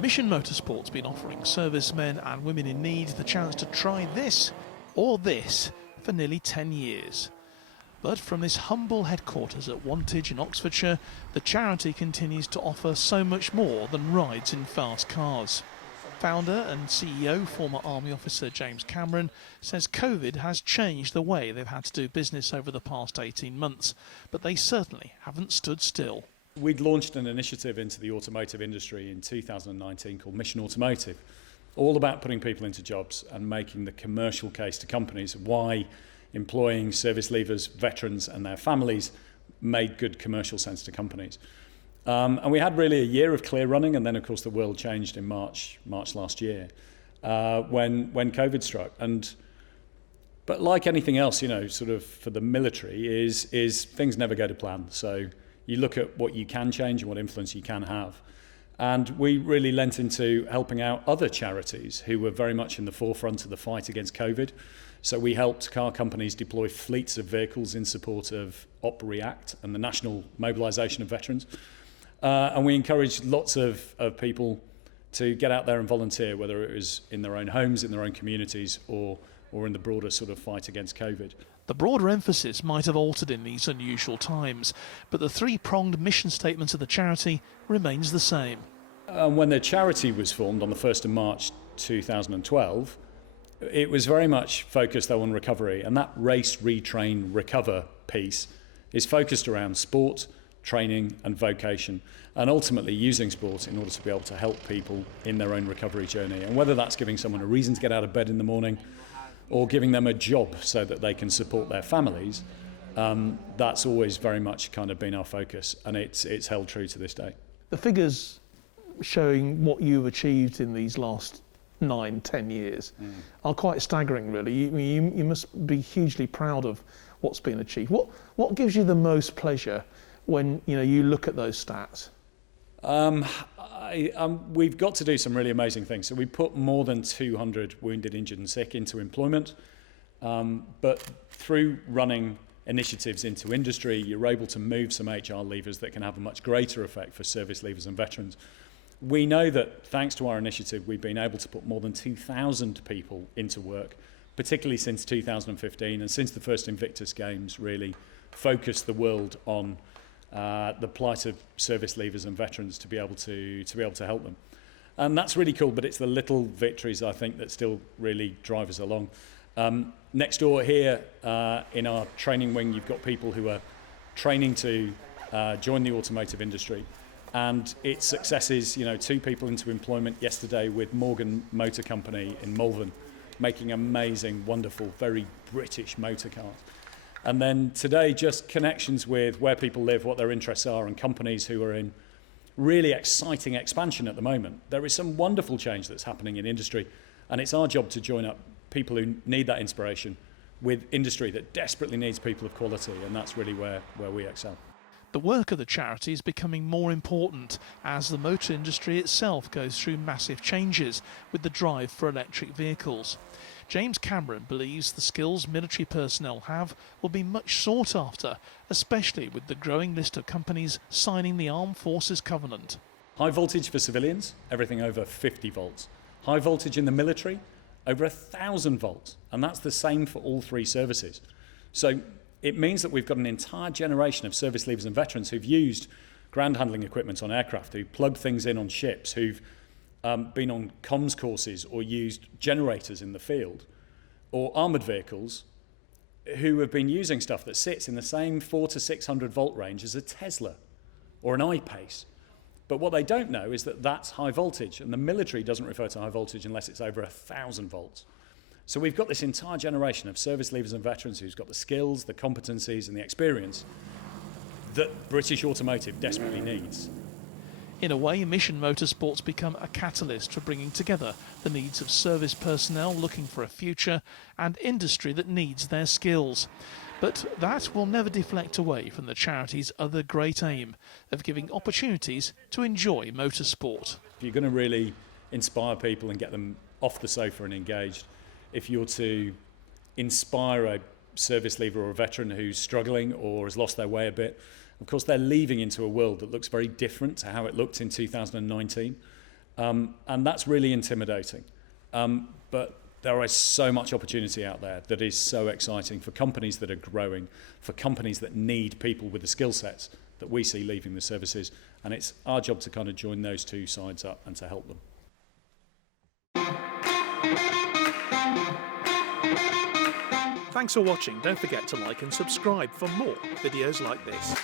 Mission Motorsport's been offering servicemen and women in need the chance to try this or this for nearly 10 years. But from this humble headquarters at Wantage in Oxfordshire, the charity continues to offer so much more than rides in fast cars. Founder and CEO, former Army officer James Cameron, says COVID has changed the way they've had to do business over the past 18 months, but they certainly haven't stood still. We'd launched an initiative into the automotive industry in 2019 called Mission Automotive, all about putting people into jobs and making the commercial case to companies why employing service leavers, veterans and their families made good commercial sense to companies. And we had really a year of clear running, and then of course the world changed in March last year when COVID struck. But like anything else, sort of for the military is things never go to plan. So you look at what you can change and what influence you can have. And we really lent into helping out other charities who were very much in the forefront of the fight against COVID. So we helped car companies deploy fleets of vehicles in support of Op React and the national mobilisation of veterans. And we encouraged lots of people to get out there and volunteer, whether it was in their own homes, in their own communities, or in the broader sort of fight against COVID. The broader emphasis might have altered in these unusual times, but the three-pronged mission statement of the charity remains the same. When the charity was formed on the 1st of March 2012, it was very much focused though on recovery, and that race, retrain, recover piece is focused around sport, training and vocation, and ultimately using sport in order to be able to help people in their own recovery journey. And whether that's giving someone a reason to get out of bed in the morning or giving them a job so that they can support their families, that's always very much kind of been our focus, and it's held true to this day. The figures showing what you've achieved in these last 9-10 years are quite staggering, really. You must be hugely proud of what's been achieved. What gives you the most pleasure when you look at those stats? We've got to do some really amazing things. So we put more than 200 wounded, injured and sick into employment. But through running initiatives into industry, you're able to move some HR levers that can have a much greater effect for service leavers and veterans. We know that thanks to our initiative, we've been able to put more than 2,000 people into work, particularly since 2015 and since the first Invictus Games really focused the world on the plight of service leavers and veterans to be able to help them. And that's really cool, but it's the little victories, I think, that still really drive us along. Next door here in our training wing, you've got people who are training to join the automotive industry. And its successes, 2 people into employment yesterday with Morgan Motor Company in Malvern, making amazing, wonderful, very British motor cars. And then today, just connections with where people live, what their interests are, and companies who are in really exciting expansion at the moment. There is some wonderful change that's happening in industry, and it's our job to join up people who need that inspiration with industry that desperately needs people of quality, and that's really where we excel. The work of the charity is becoming more important as the motor industry itself goes through massive changes with the drive for electric vehicles. James Cameron believes the skills military personnel have will be much sought after, especially with the growing list of companies signing the Armed Forces Covenant. High voltage for civilians, everything over 50 volts. High voltage in the military, over 1,000 volts. And that's the same for all 3 services. So it means that we've got an entire generation of service leavers and veterans who've used ground handling equipment on aircraft, who've plugged things in on ships, who've been on comms courses or used generators in the field, or armoured vehicles, who have been using stuff that sits in the same 400 to 600 volt range as a Tesla or an I-Pace. But what they don't know is that that's high voltage, and the military doesn't refer to high voltage unless it's over 1,000 volts. So we've got this entire generation of service leavers and veterans who's got the skills, the competencies and the experience that British automotive desperately needs. In a way, Mission Motorsport's become a catalyst for bringing together the needs of service personnel looking for a future and industry that needs their skills. But that will never deflect away from the charity's other great aim of giving opportunities to enjoy motorsport. If you're going to really inspire people and get them off the sofa and engaged, if you're to inspire a service leaver or a veteran who's struggling or has lost their way a bit, of course they're leaving into a world that looks very different to how it looked in 2019. And that's really intimidating. But there is so much opportunity out there that is so exciting for companies that are growing, for companies that need people with the skill sets that we see leaving the services. And it's our job to kind of join those two sides up and to help them. Thanks for watching. Don't forget to like and subscribe for more videos like this.